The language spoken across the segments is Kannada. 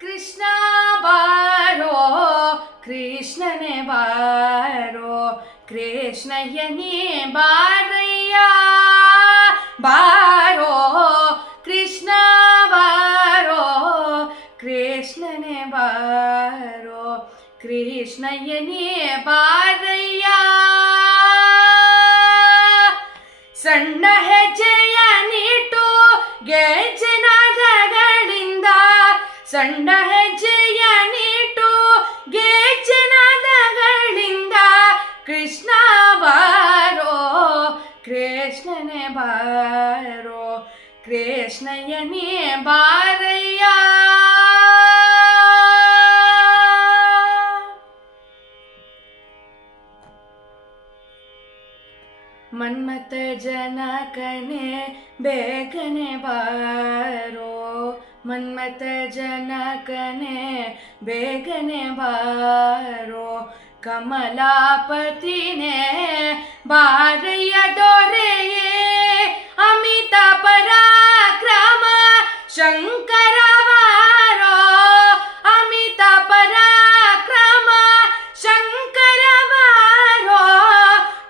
ಕೃಷ್ಣ ಬಾರೋ ಕೃಷ್ಣನೇ ಬಾರೋ ಕೃಷ್ಣಯ್ಯನೇ ಬಾರಯ್ಯ ಬಾರೋ ಕೃಷ್ಣ ಬಾರೋ ಕೃಷ್ಣನೇ ಬಾರೋ ಕೃಷ್ಣಯ್ಯನೇ ಬಾರಯ್ಯ ಸಣ್ಣ ಹೆಜ್ಜೆಯ ನೀಟು ಗೆಜ್ಜೆನಾದಗಳಿಂದ ಸಣ್ಣ ಹೆಜ್ಜೆಯ ನೀಟು ಗೆಜ್ಜೆನಾದಗಳಿಂದ ಕೃಷ್ಣ ಬಾರೋ ಕೃಷ್ಣನೇ ಬಾರೋ ಕೃಷ್ಣಯ್ಯನೇ ಬಾರಯ್ಯ ಮನ್ಮಥ ಜನಕನೇ ಬೇಗನೆ ಬಾರೋ ಮನ್ಮಥ ಜನಕನೇ ಬೇಗನೆ ಬಾರೋ ಕಮಲಾಪತಿನೇ ಬಾರಯ್ಯ ದೊರೆಯೇ ಅಮಿತ ಪರಾಕ್ರಮ ಶಂಕರ ಬಾರೋ ಅಮಿತ ಪರಾಕ್ರಮ ಶಂಕರ ಬಾರೋ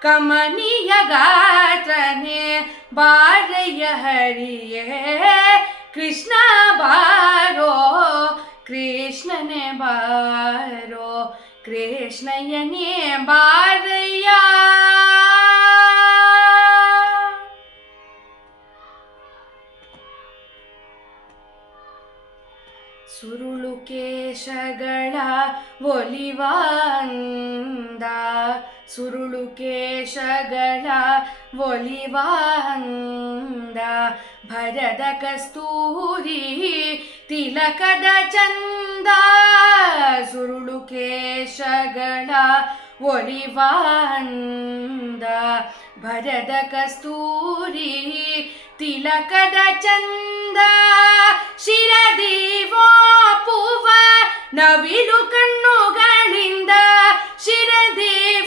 ಕಮನೀಯ ಗಾತ್ರನೇ ಬಾರಯ್ಯ ಹರಿಯೇ ಕೃಷ್ಣ ಬಾರೋ ಕೃಷ್ಣನೇ ಬಾರೋ ಕೃಷ್ಣಯ್ಯನೇ ಬಾರಯ್ಯ ಸುರುಳು ಕೇಶಗಳ ಒಲಿವಾಂದ ಸುರುಳು ಕೇಶಗಳ ಒಲಿವಾಂದ ಭರದ ಕಸ್ತೂರಿ ತಿಲಕದ ಚಂದ ಸುರುಳು ಕೇಶಗಳ ಒಲಿವಾಂದ ಭರದ ಕಸ್ತೂರಿ ತಿಲಕದ ಚಂದ ಶಿರದೇವೋಪುವ ನವಿಲು ಕಣ್ಣುಗಳಿಂದ ಶಿರದೇವೋಪುವ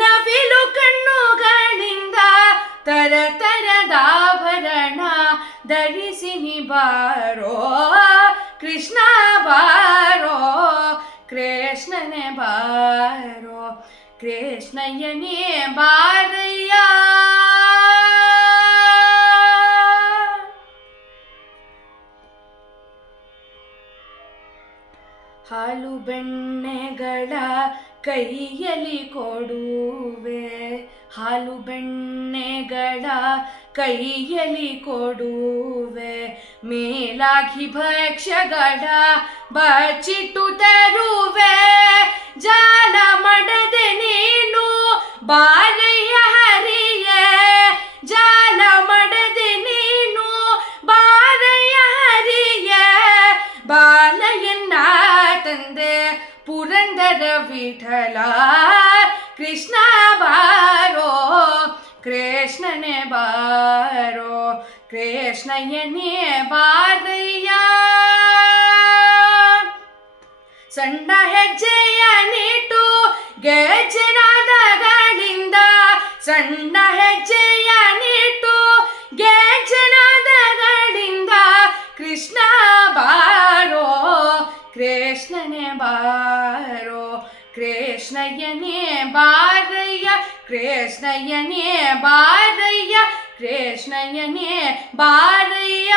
ನವಿಲು ಕಣ್ಣುಗಳಿಂದ ತರತರದಾಭರಣ ಧರಿಸಿನಿ ಬಾರೋ ಕೃಷ್ಣ ಬಾರೋ ಕೃಷ್ಣನೇ ಬಾರೋ ಕೃಷ್ಣಯ್ಯನೇ ಬಾರಯ್ಯ ಹಾಲು ಬೆಣ್ಣೆಗಳ ಕೈಯಲ್ಲಿ ಕೊಡುವೆ ಹಾಲು ಬೆಣ್ಣೆಗಳ ಕೈಯಲ್ಲಿ ಕೊಡುವೆ ಮೇಲಾಗಿ ಭಕ್ಷ್ಯಗಳ ಬಚ್ಚಿಟ್ಟು ತರುವೆ ಜಾಲ ಮಡದೆ ನೀನು ಬಾರಯ್ಯ ಹರಿಯೇ ಜಾಲ ಮಡದೆ ನೀನು ಬಾರಯ್ಯ ಹರಿಯೇ ಬಾಲಯನ್ನ ತಂದೆ ಪುರಂದರ ವಿಠಲ ಕೃಷ್ಣ ಬಾರೋ ಕೃಷ್ಣನೇ ಬಾರೋ ಕೃಷ್ಣಯ್ಯನೇ ಬಾರಯ್ಯ ಸಣ್ಣ ಹೆಜ್ಜೆಯ ನೀಟು ಗೆಜ್ಜೆನಾದಗಳಿಂದ ಸಣ್ಣ ಹೆಜ್ಜೆಯ ನೀಟು ಗೆಜ್ಜೆನಾದಗಳಿಂದ ಕೃಷ್ಣ ಬಾರೋ ಕೃಷ್ಣನೇ ಬಾರೋ ಕೃಷ್ಣಯ್ಯನೇ ಬಾರಯ್ಯ ಕೃಷ್ಣಯ್ಯನೇ ಬಾರಯ್ಯ ಕೃಷ್ಣಯ್ಯನೇ ಬಾರಯ್ಯ